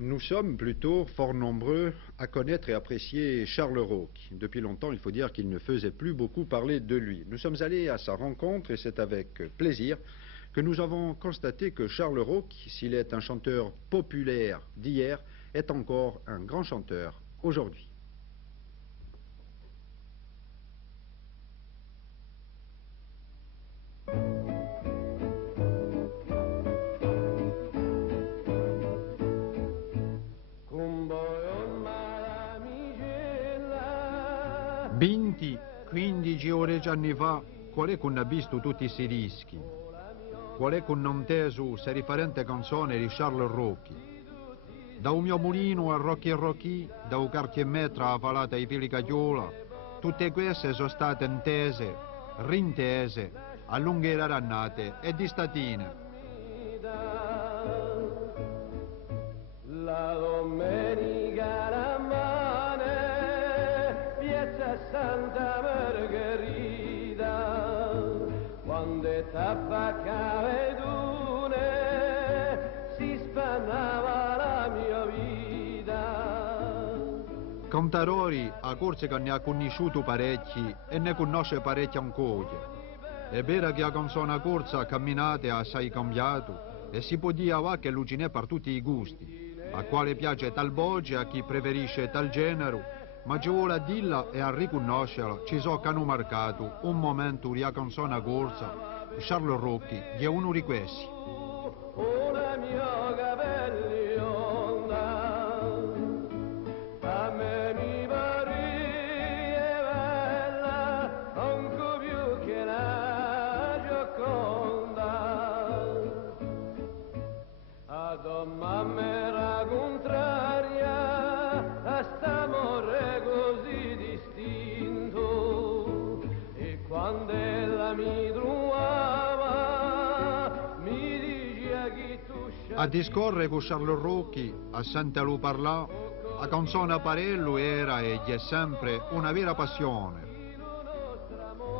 Nous sommes plutôt fort nombreux à connaître et apprécier Charles Rocchi. Depuis longtemps, il faut dire qu'il ne faisait plus beaucoup parler de lui. Nous sommes allés à sa rencontre et c'est avec plaisir que nous avons constaté que Charles Rocchi, s'il est un chanteur populaire d'hier, est encore un grand chanteur aujourd'hui. Binti, 15 ore anni fa, qual è che non ha visto tutti questi dischi? Qual è che non ha inteso questa differente canzone di Charles Rocchi? Da un mio mulino a Rocchi e Rocchi, da un quartier metro a Valata ai Fili Cagliola, tutte queste sono state intese, rintese, a lunghe rannate e di statine. La domenica la mane, piazza Santa Margherita, quando tappa cavedune, si spannava la mia vita. Cantarori a Corsica ne ha conosciuto parecchi e ne conosce parecchi ancora. È vero che la canzone corsa camminate assai cambiato e si può dire che l'uginè per tutti i gusti. A quale piace tal voce, a chi preferisce tal genere, ma ci vuole a dirla e a riconoscerla, ci so che hanno marcato un momento di canzone corsa, Charles Rocchi è uno di questi. Una mia cabellionda, a me mi pare bella, anche più che la Gioconda. Ad mamma contraria, a st'amore così distinto, e quando ella mi trovava, mi diceva che tu A discorrere con Charles Rocchi, a sentirlo parlare, la canzone a parello era e è sempre una vera passione.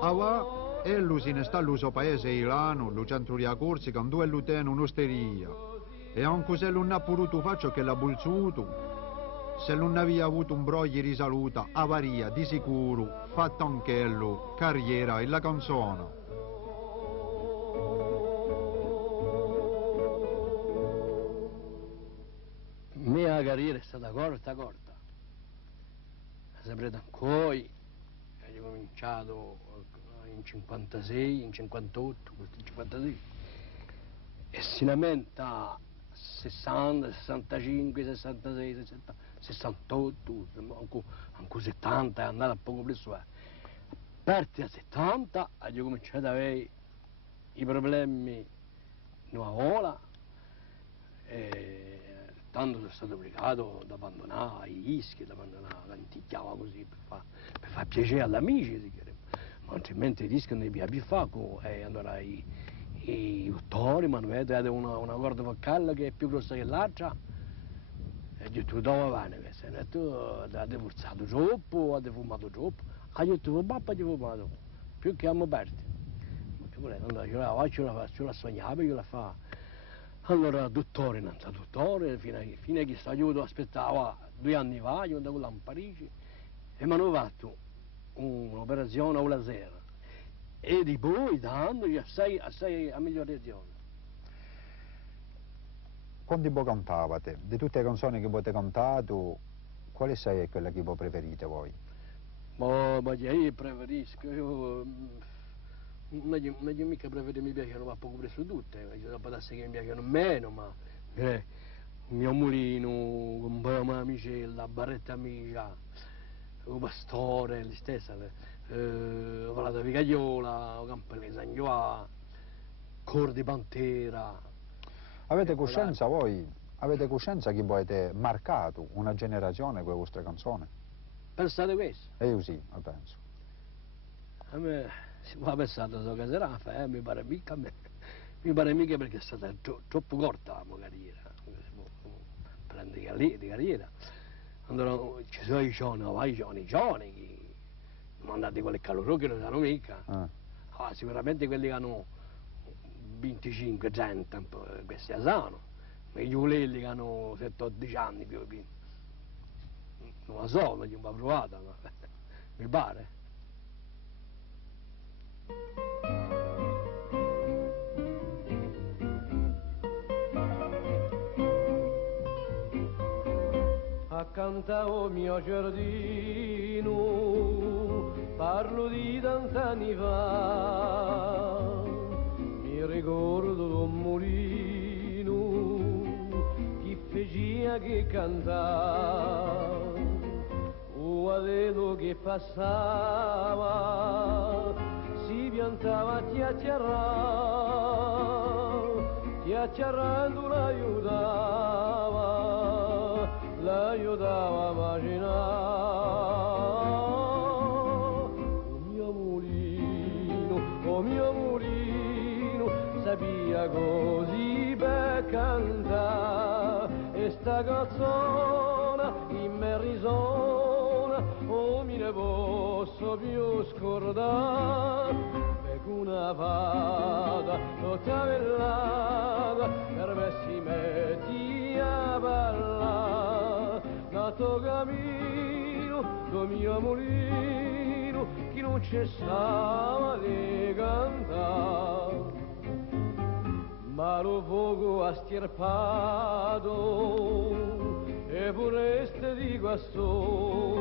Ava, ello se ne sta al suo paese Ilano, lo centro di Corsica, dove lo tiene un'osteria. E anche se non ha potuto fare che l'ha bulzuto, se non aveva avuto un broglio di salute, avaria di sicuro, fatto anch'ello, carriera e la canzone. La mia carriera è stata corta. Sempre da coi, ho cominciato in 56, in 58, questo in 56, e sinamente a 60, 65, 66, 60, 68, anche 70, è andato a poco più su. A parte a 70 ho cominciato ad avere i problemi nuova ola, e tanto sono stato obbligato ad abbandonare i dischi, ad abbandonare l'antichiava così per far piacere agli amici, si chiede. Ma altrimenti i dischi non li piace più fare, e allora i dottori mi hanno detto che una corda vocale che è più grossa che l'altra, e ho detto dove va questa? E tu hai forzato troppo, hai fumato troppo, ho detto papà hai fumato, più che abbiamo aperto. Allora ce la sognavo, io la fa. Allora dottore, innanzi dottore, fino a che sto aiuto aspettava 2 anni fa, io andavo là a Parigi e mi hanno fatto un'operazione a laser. E di poi dandogli assai a migliorazione. Quando voi cantavate, di tutte le canzoni che avete cantato, quale è quella che voi preferite voi? Ma io preferisco, non è che mica mi piacciono, ma poco preso tutte, dopo adesso che mi piacciono meno, ma il mio mulino, un po' di amicella, barretta amica, un pastore, le stesse, la Valata Vicagliola, il Campello di San Gioà, Cor di Pantera. Avete coscienza che voi avete marcato una generazione con le vostre canzoni? Pensate questo? E io sì, lo penso. A me si può pensare che sarà, mi pare mica a me. Mi pare mica perché è stata troppo corta la mia carriera, prendere di carriera. Allora ci sono i giovani che non andate quelli calorosi che non sanno mica. Sicuramente quelli che hanno 25, 30, questi sanno, i giulelli che hanno 7-12 anni più o meno. Non la so, non l'ho provata, ma mi pare. Accanto al mio giardino parlo di tant'anni fa, mi ricordo d'un mulino che faceva che cantava, o adesso che passava si piantava a chiacchierare, chiacchierando l'aiutava a immaginare. O mio mulino, sapia così per cantare, e sta canzone in me risona, o mi ne posso più scordare. Ecco una fata tutta bellata, per me si metti a ballare, nato cammino do mio mulino, che non cessava di cantare. Ma lo fuoco ha stirpato e pure ste di guastò,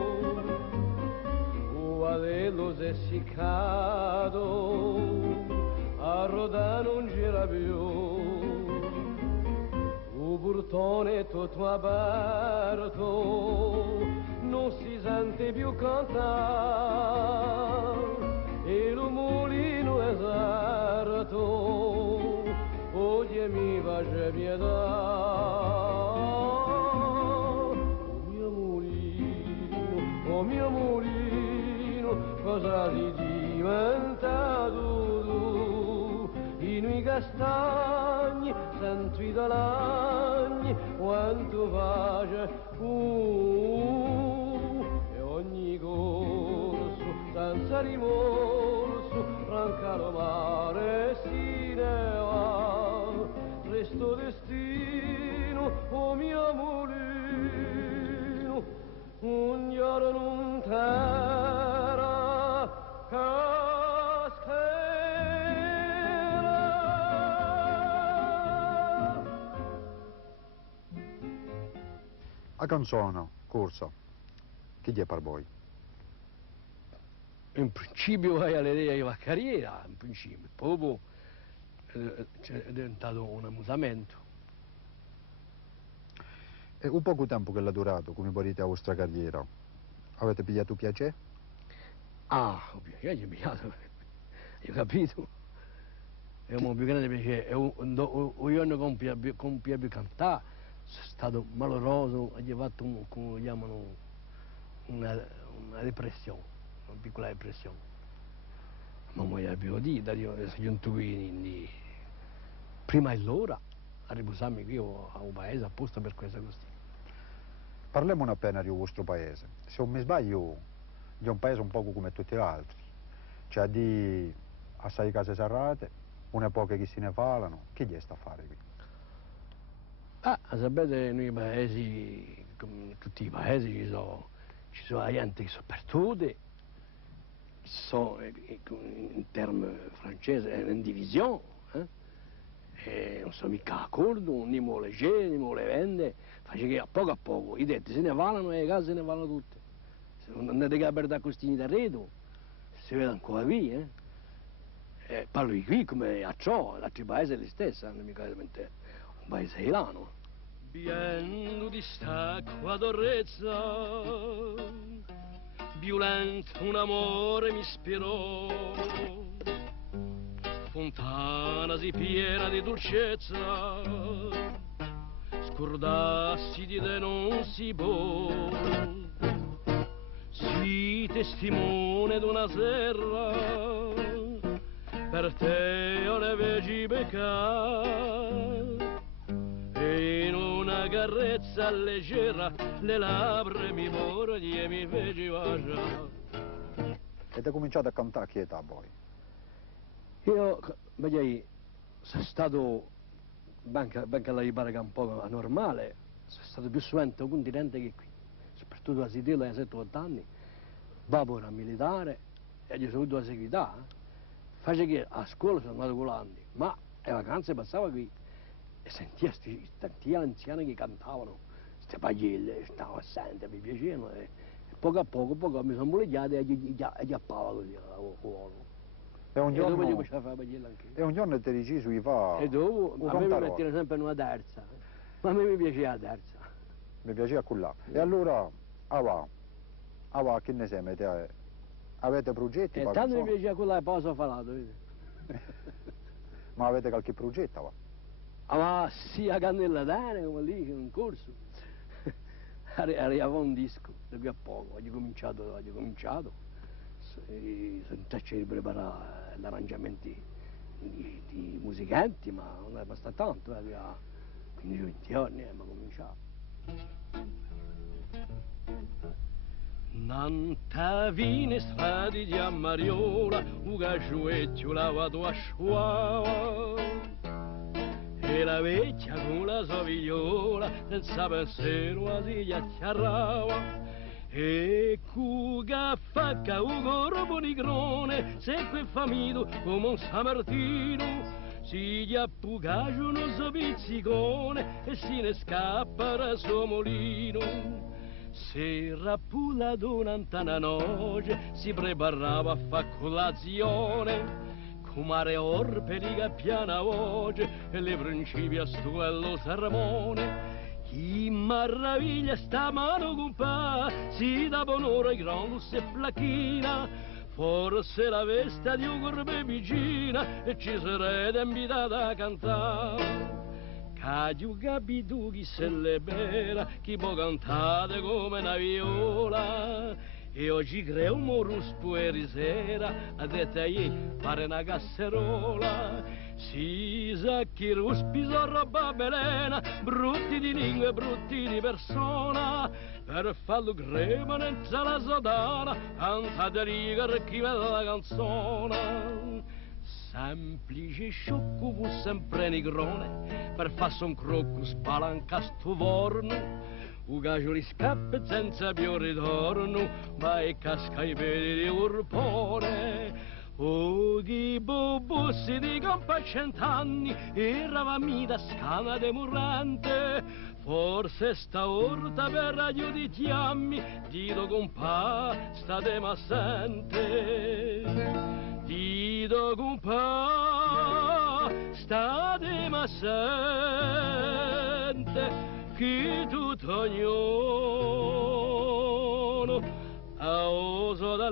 o adello si è essiccato, a rodare non gira più, o portone è tutto aperto, non si sente più cantare, e lo mulino è deserto, oggi mi face pietà. O mio mulino, cosa sei diventato tu? In i castagni sento i talagni, quanto face e ogni corso senza rimorso, franca lo mare si ne va, resto destino, o mio mulino, un giorno non terra cascherà. La canzone, corsa, chi è per voi? In principio hai l'idea di una carriera, in principio, poi è diventato un amusamento. E un poco tempo che l'ha durato, come volete, la vostra carriera? Avete pigliato piacere? Ah, ho piacere, ho pigliato, hai capito? È un più grande piacere, un giorno compia più cantare, sono stato maloroso, ho fatto come lo chiamano, una depressione, una piccola depressione. Ma non abbiamo detto, io sono qui, prima e l'ora, a riposarmi qui a un paese apposta per questa questione. Parliamo appena del vostro paese. Se non mi sbaglio, è un paese un po' come tutti gli altri. Cioè di assai case serrate, una poche che se ne parlano. Che gli sta a fare qui? Ah, sapete, noi paesi, come tutti i paesi, ci sono la gente che sono perdute, in termini francesi, è in divisione, e non sono mica d'accordo, né vuole leggere, né vuole vendere, face che a poco, i detti se ne vanno e le case se ne vanno tutte. Se non andate a perdere costini d'arredo, si vede ancora qui, parlo di qui come a ciò, l'altro paese è lo stesso, non è mica un paese ilano. Viendo distacco a dorrezza, violento un amore mi ispirò, fontana si piena di dolcezza, scordassi di te non si può, si testimone d'una serra, per te io ne vegi peccare, e in una carezza leggera le labbra mi mordi e mi feci baciare. Avete cominciato a cantare a che età voi? Io, vedi, sono stato benché la pare che è un po' normale, sono stato più suente al continente che qui, soprattutto a Sicilia, a 7-8 anni, vapore militare e gli sono avuto la seguità. Face che a scuola sono andato con l'anni, ma le vacanze passavo qui e sentia tanti anziani che cantavano, queste pagelle, stavo assente, mi piacevano e poco a poco mi sono muleggiato e gli appava così con l'uomo. E un dopo giorno, gli faceva fare pagelle anche io. e un giorno ti decisi di fare E dopo un a me mi cantarone. mettevano sempre in una terza, ma a me mi piaceva la terza. Mi piaceva quella. E allora, che ne siete? Avete progetti? E per tanto mi canzone? piaceva quella che poi sono falato, vedi? Ma avete qualche progetto? Va? Ma sia Cannellatane come lì, un corso. Arrivava un disco, da qui a poco, ho cominciato, sono facendo di preparare gli arrangiamenti di musicanti, ma non è bastato tanto, a 15-20 anni ma ho cominciato. Nanta vine stradi di Amariola, un gaggioetto lavato a sciuava, e la vecchia con la sua figliola, senza pensiero si chiacchierava, e cuga facca un corpo nigrone, se quel famito come un San Martino, si gli appugaggio uno pizzicone e se ne scappa da suo molino. Se rappulla durante una noce si preparava a fare colazione, come orpe di piana voce e le principi a stuello sermone. Chi maraviglia sta mano compà, si dà onore ai grandi e flacchina, forse la veste di un corpo vicina e ci sarete invitata a cantare. Caglio capito chi se le bera, chi può cantare come una viola, e oggi creo un moruspo ieri sera, a dettagli fare una casserola. Si sa che ruspi sono roba belena, brutti di lingua e brutti di persona, per farlo cremare in la sodana, cantate riga per chi vede la canzone. Semplice sciocco fu sempre nigrone, per farsi un crocco spalanca sto forno, un gaggio li scappa senza più ritorno, ma è casca i piedi di urpone. Oh, chi bubussi di campa 100 anni, era da scana de murrante, forse sta orta per radio di chiammi, dito compà, state ma sente. Dito compà, state ma sente, chi tutto ognuno a oso da